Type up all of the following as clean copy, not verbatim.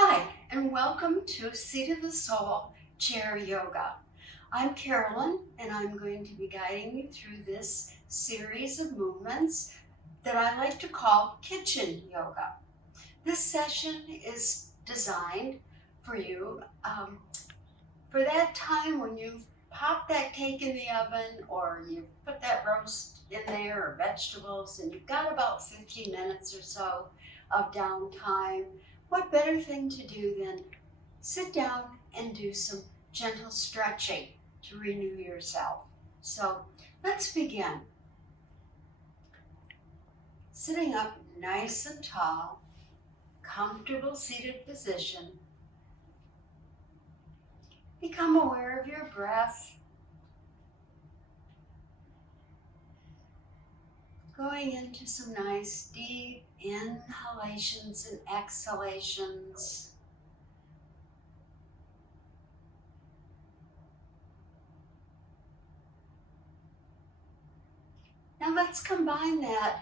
Hi, and welcome to Seat of the Soul Chair Yoga. I'm Carolyn, and I'm going to be guiding you through this series of movements that I like to call kitchen yoga. This session is designed for you for that time when you've popped that cake in the oven or you've put that roast in there or vegetables and you've got about 15 minutes or so of downtime. What better thing to do than sit down and do some gentle stretching to renew yourself? So let's begin. Sitting up nice and tall, comfortable seated position. Become aware of your breath. Going into some nice deep inhalations and exhalations. Now let's combine that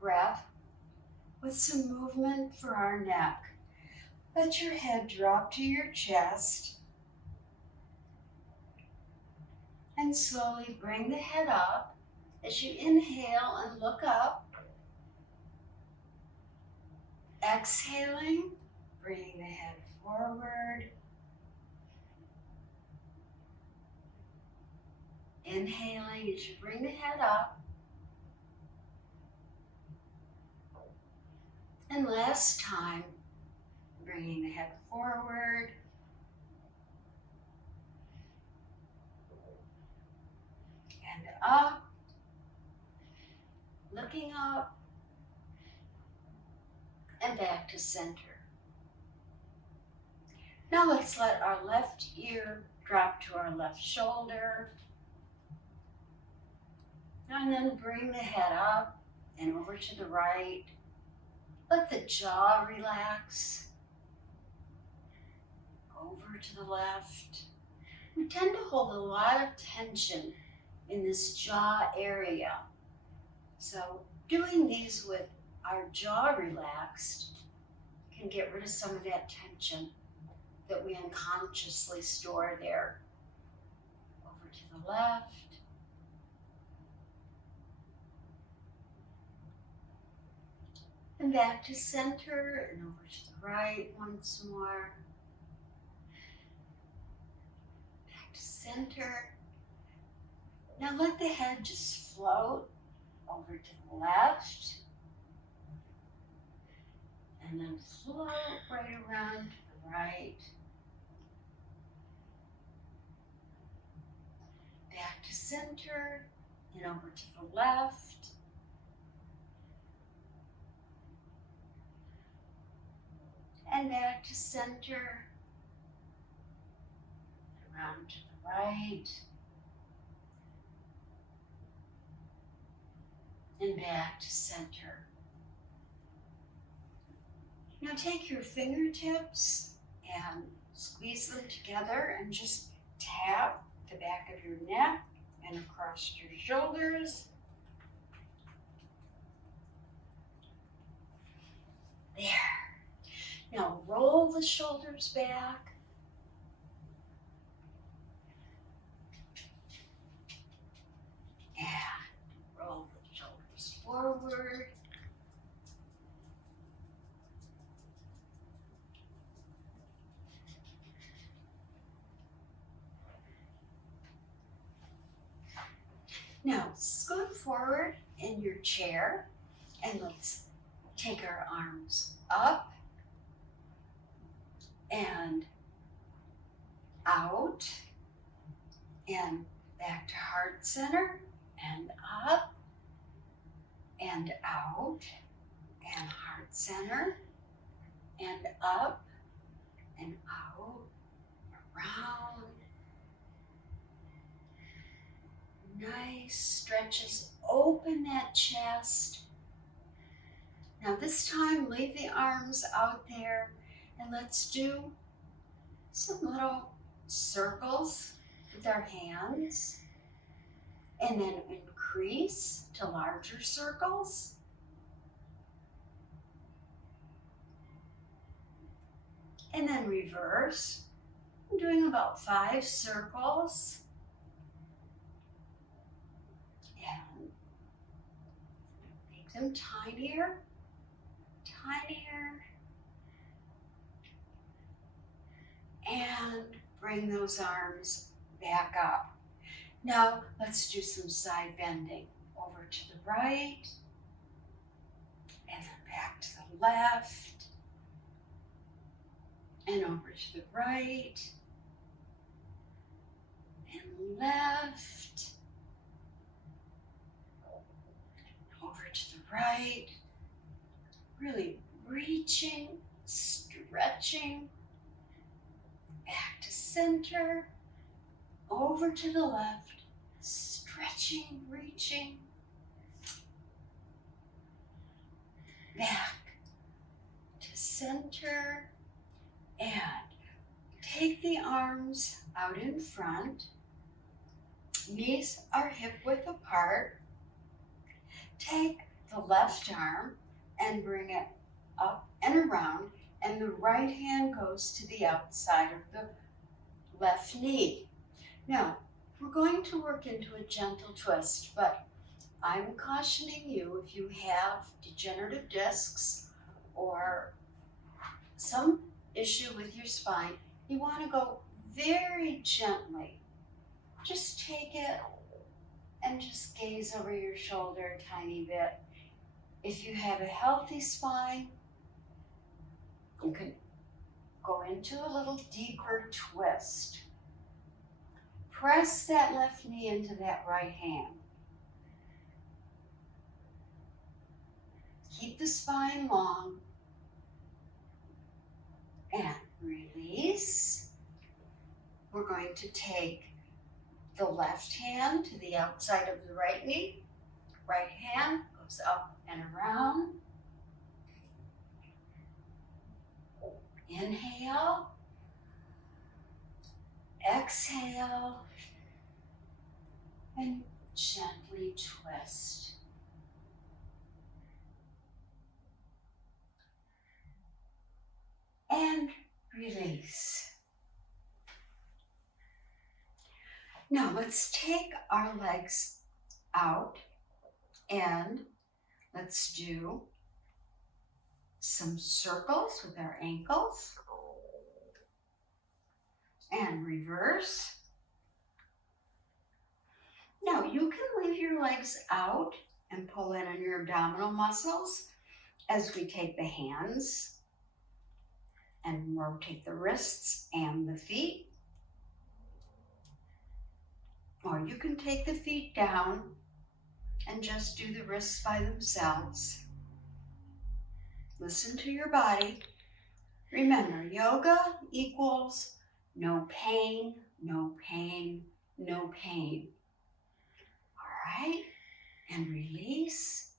breath with some movement for our neck. Let your head drop to your chest and slowly bring the head up as you inhale and look up. Exhaling, bringing the head forward. Inhaling as you bring the head up. And last time, bringing the head forward. And up. Looking up. And back to center. Now let's let our left ear drop to our left shoulder. And then bring the head up and over to the right. Let the jaw relax. Over to the left. We tend to hold a lot of tension in this jaw area. So doing these with our jaw relaxed can get rid of some of that tension that we unconsciously store there. Over to the left. And back to center and over to the right once more. Back to center. Now let the head just float over to the left. And then float right around to the right. Back to center and over to the left. And back to center, around to the right, and back to center. Now take your fingertips and squeeze them together and just tap the back of your neck and across your shoulders. There. Now roll the shoulders back. And roll the shoulders forward. Now scoot forward in your chair and let's take our arms up and out and back to heart center and up and out and heart center and up and out, around. Nice stretches, open that chest. Now this time leave the arms out there and let's do some little circles with our hands and then increase to larger circles. And then reverse. I'm doing about 5 circles. And make them tinier, tinier. And bring those arms back up. Now let's do some side bending. Over to the right, and then back to the left, and over to the right, and left, over to the right, really reaching, stretching, back to center, over to the left, stretching, reaching, back to center, and take the arms out in front. Knees are hip width apart. Take the left arm and bring it up and around, and the right hand goes to the outside of the left knee. Now, we're going to work into a gentle twist, but I'm cautioning you, if you have degenerative discs or some issue with your spine, you want to go very gently. Just take it and just gaze over your shoulder a tiny bit. If you have a healthy spine, you can go into a little deeper twist. Press that left knee into that right hand. Keep the spine long and release. We're going to take the left hand to the outside of the right knee. Right hand goes up and around. Inhale. Exhale. And gently twist. And release. Now let's take our legs out and let's do some circles with our ankles. And reverse. Now you can leave your legs out and pull in on your abdominal muscles as we take the hands and rotate the wrists and the feet. Or you can take the feet down and just do the wrists by themselves. Listen to your body. Remember, yoga equals no pain, no pain, no pain. All right, and release.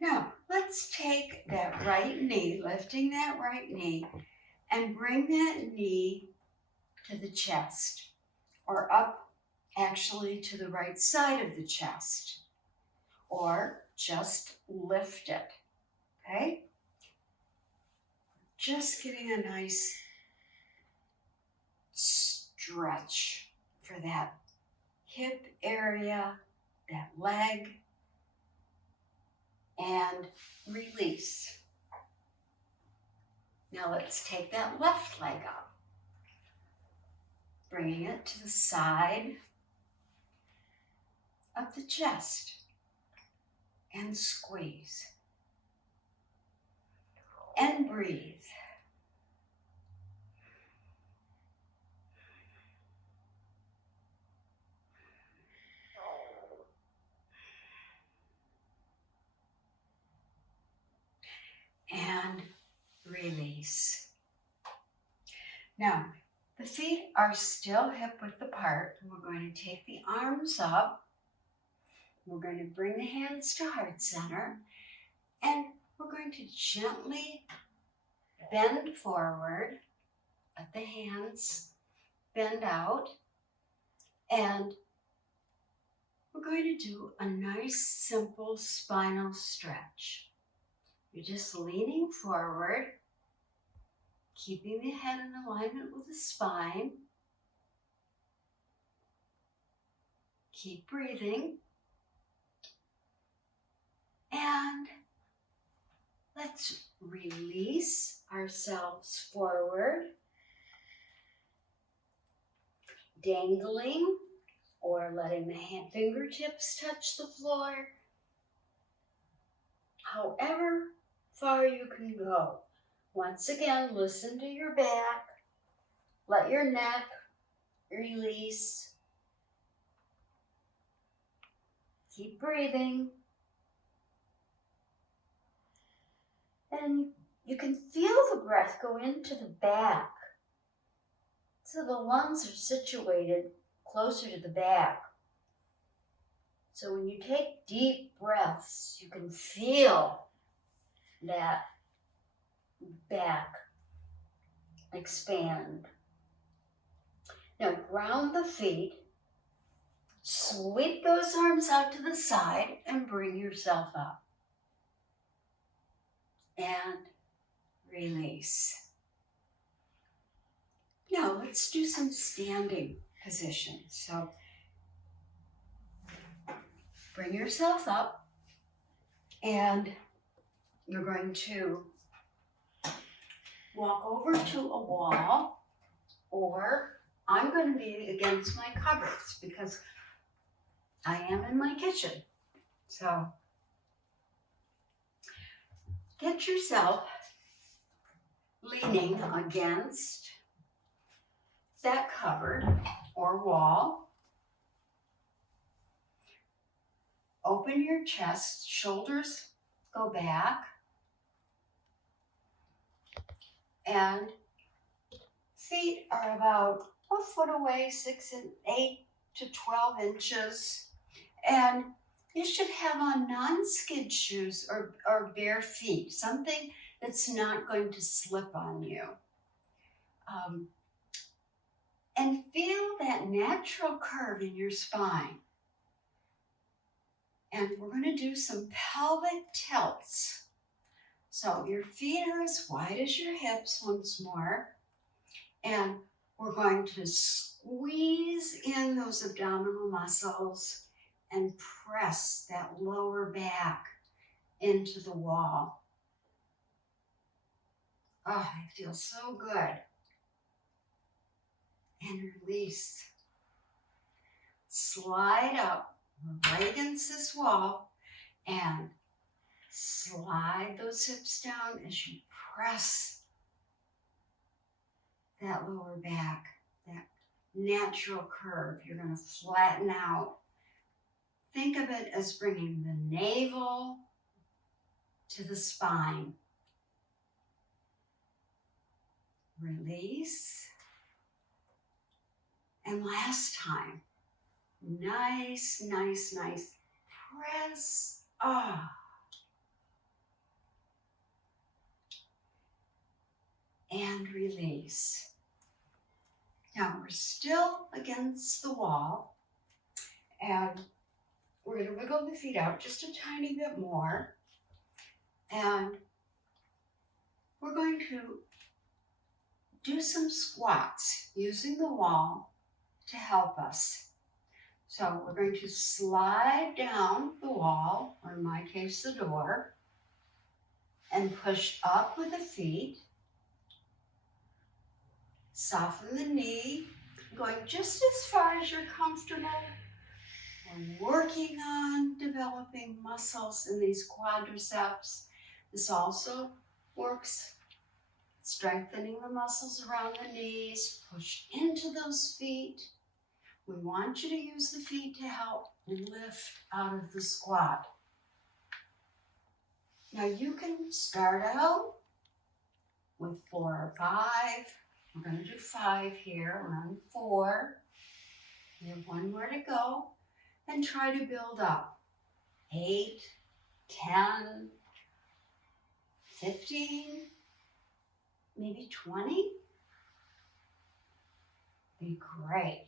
Now, let's take that right knee, lifting that right knee, and bring that knee to the chest, or up actually to the right side of the chest, or just lift it, okay? Just getting a nice stretch for that hip area, that leg, and release. Now let's take that left leg up, bringing it to the side of the chest, and squeeze, and breathe. And release. Now, the feet are still hip width apart. We're going to take the arms up. We're going to bring the hands to heart center. And we're going to gently bend forward. Let the hands bend out. And we're going to do a nice, simple spinal stretch. You're just leaning forward, keeping the head in alignment with the spine. Keep breathing. And let's release ourselves forward, dangling or letting the fingertips touch the floor. However far you can go. Once again, listen to your back. Let your neck release. Keep breathing. And you can feel the breath go into the back. So the lungs are situated closer to the back. So when you take deep breaths, you can feel that back expand. Now ground the feet, sweep those arms out to the side and bring yourself up. And release. Now let's do some standing positions. So bring yourself up and you're going to walk over to a wall, or I'm going to be against my cupboards because I am in my kitchen. So get yourself leaning against that cupboard or wall. Open your chest, shoulders go back, and feet are about a foot away, 8 to 12 inches. And you should have on non-skid shoes or bare feet, something that's not going to slip on you. And feel that natural curve in your spine. And we're going to do some pelvic tilts. So your feet are as wide as your hips once more. And we're going to squeeze in those abdominal muscles and press that lower back into the wall. Oh, it feels so good. And release. Slide up right against this wall and slide those hips down as you press that lower back, that natural curve. You're going to flatten out. Think of it as bringing the navel to the spine. Release. And last time. Nice, nice, nice. Press. And release. Now we're still against the wall. And we're going to wiggle the feet out just a tiny bit more. And we're going to do some squats using the wall to help us. So we're going to slide down the wall, or in my case, the door, and push up with the feet. Soften the knee, going just as far as you're comfortable. We're working on developing muscles in these quadriceps. This also works strengthening the muscles around the knees. Push into those feet. We want you to use the feet to help lift out of the squat. Now you can start out with 4 or 5. We're going to do 5 here. We're on 4. We have 1 more to go. And try to build up. 8, 10, 15, maybe 20. Be great.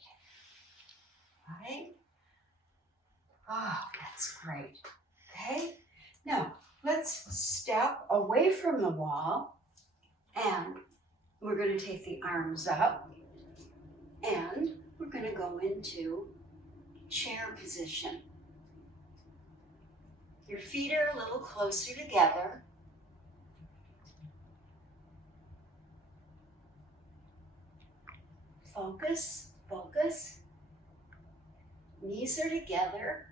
Right? Oh, that's great. Okay? Now, let's step away from the wall and We're going to take the arms up and we're going to go into chair position. Your feet are a little closer together. Focus, focus. Knees are together.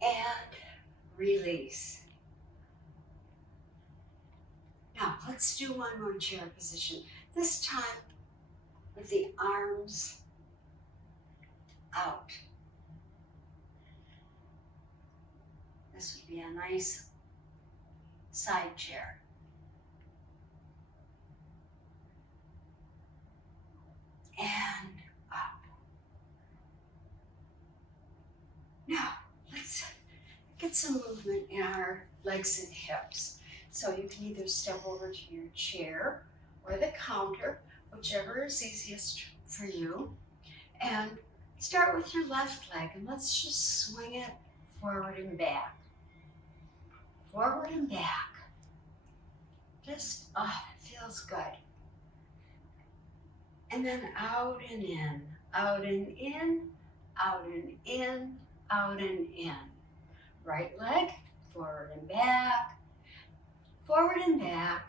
And release. Now, let's do one more chair position. This time with the arms out. This would be a nice side chair. And up. Now, let's get some movement in our legs and hips. So you can either step over to your chair or the counter, whichever is easiest for you. And start with your left leg and let's just swing it forward and back. Forward and back. Just, it feels good. And then out and in, out and in, out and in, out and in. Right leg, forward and back, forward and back.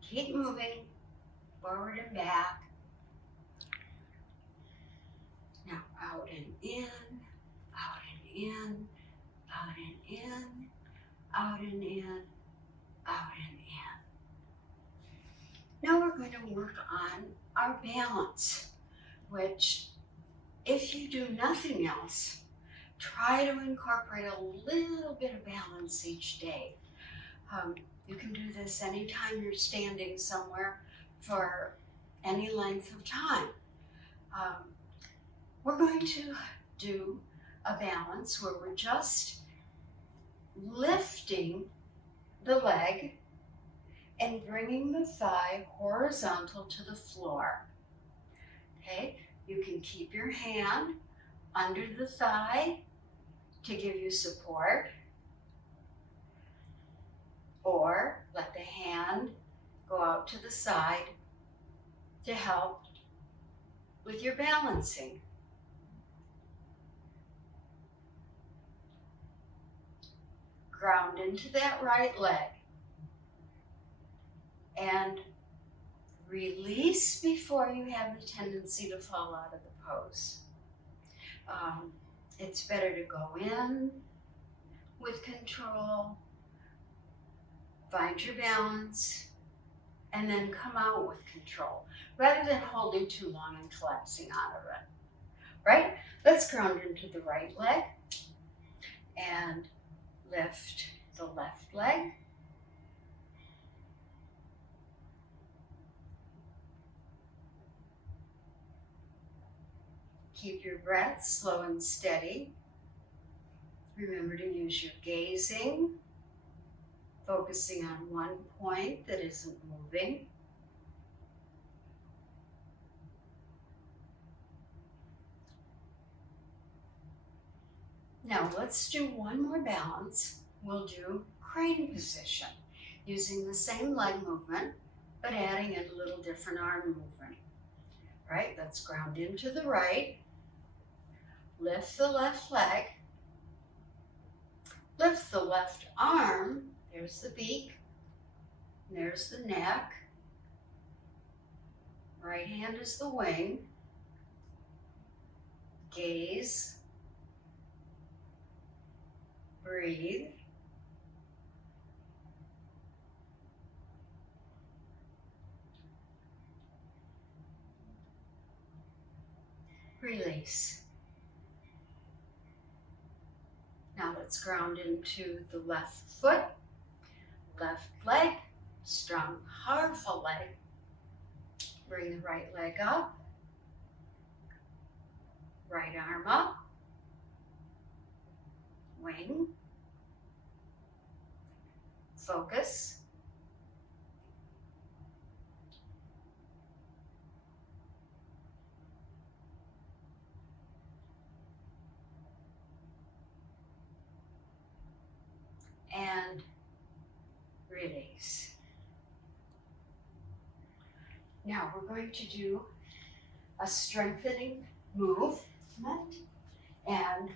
Keep moving, forward and back. Now out and in, out and in, out and in, out and in, out and in. Now we're going to work on our balance, which if you do nothing else, try to incorporate a little bit of balance each day. You can do this anytime you're standing somewhere for any length of time. We're going to do a balance where we're just lifting the leg and bringing the thigh horizontal to the floor. Okay, you can keep your hand under the thigh to give you support, or let the hand go out to the side to help with your balancing. Ground into that right leg and release before you have the tendency to fall out of the pose. It's better to go in with control, find your balance, and then come out with control, rather than holding too long and collapsing out of it, right? Let's ground into the right leg and lift the left leg. Keep your breath slow and steady. Remember to use your gazing, focusing on one point that isn't moving. Now let's do one more balance. We'll do crane position, using the same leg movement, but adding in a little different arm movement. Right, let's ground into the right, lift the left leg, lift the left arm, there's the beak, there's the neck, right hand is the wing, gaze, breathe, release. Now let's ground into the left foot, left leg, strong, powerful leg. Bring the right leg up, right arm up, wing, focus, and release. Now we're going to do a strengthening movement, and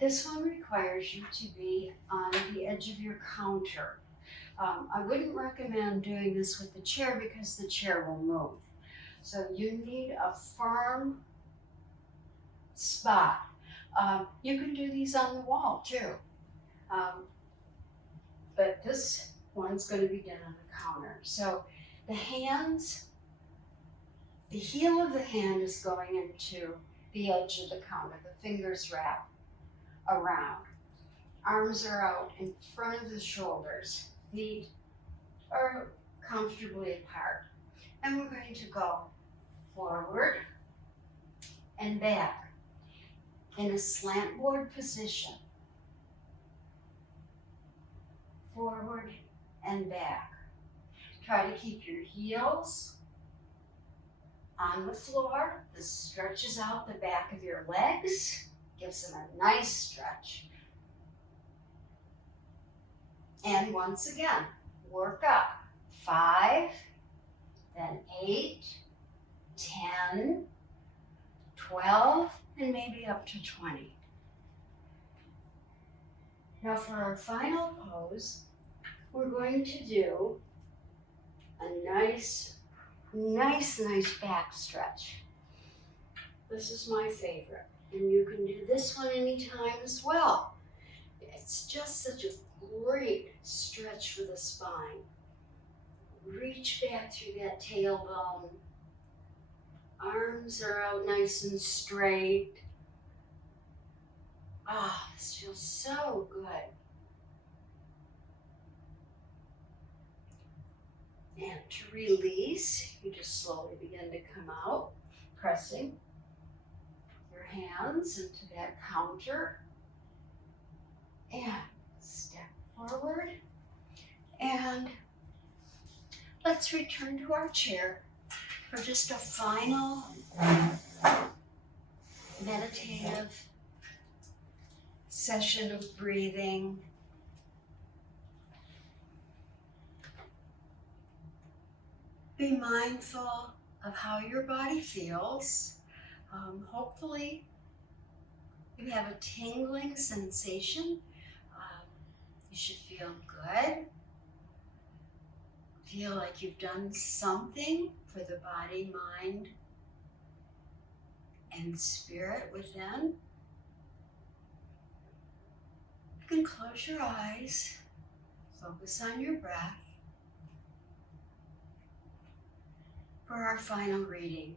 this one requires you to be on the edge of your counter. I wouldn't recommend doing this with the chair because the chair will move. So you need a firm spot. You can do these on the wall too. But this one's going to be done on the counter. So the hands, the heel of the hand is going into the edge of the counter. The fingers wrap around. Arms are out in front of the shoulders. Feet are comfortably apart. And we're going to go forward and back in a slant board position. Forward and back. Try to keep your heels on the floor. This stretches out the back of your legs, gives them a nice stretch. And once again, work up. 5, then 8, 10, 12, and maybe up to 20. Now for our final pose, we're going to do a nice back stretch. This is my favorite, and you can do this one anytime as well. It's just such a great stretch for the spine. Reach back through that tailbone. Arms are out nice and straight. Ah, this feels so good. And to release, you just slowly begin to come out, pressing your hands into that counter. And step forward. And let's return to our chair for just a final meditative session of breathing. Be mindful of how your body feels. Hopefully you have a tingling sensation. You should feel good. Feel like you've done something for the body, mind, and spirit within. You can close your eyes, focus on your breath for our final reading.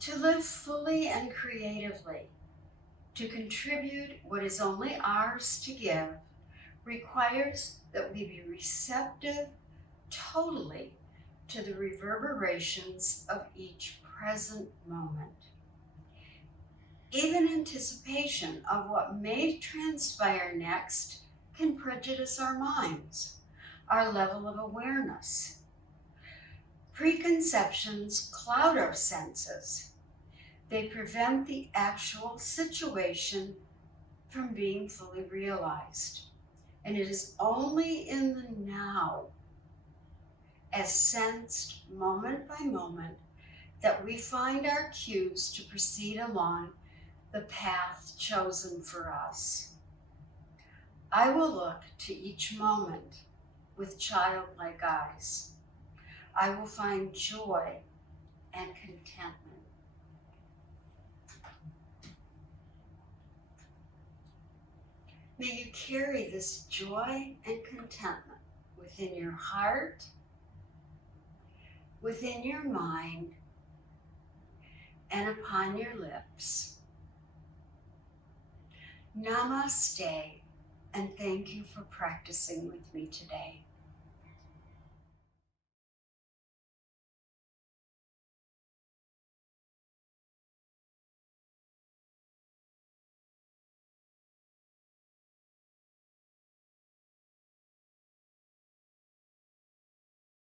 To live fully and creatively, to contribute what is only ours to give, requires that we be receptive totally to the reverberations of each present moment. Even anticipation of what may transpire next can prejudice our minds, our level of awareness. Preconceptions cloud our senses. They prevent the actual situation from being fully realized. And it is only in the now, as sensed moment by moment, that we find our cues to proceed along the path chosen for us. I will look to each moment with childlike eyes. I will find joy and contentment. May you carry this joy and contentment within your heart, within your mind, and upon your lips. Namaste, and thank you for practicing with me today.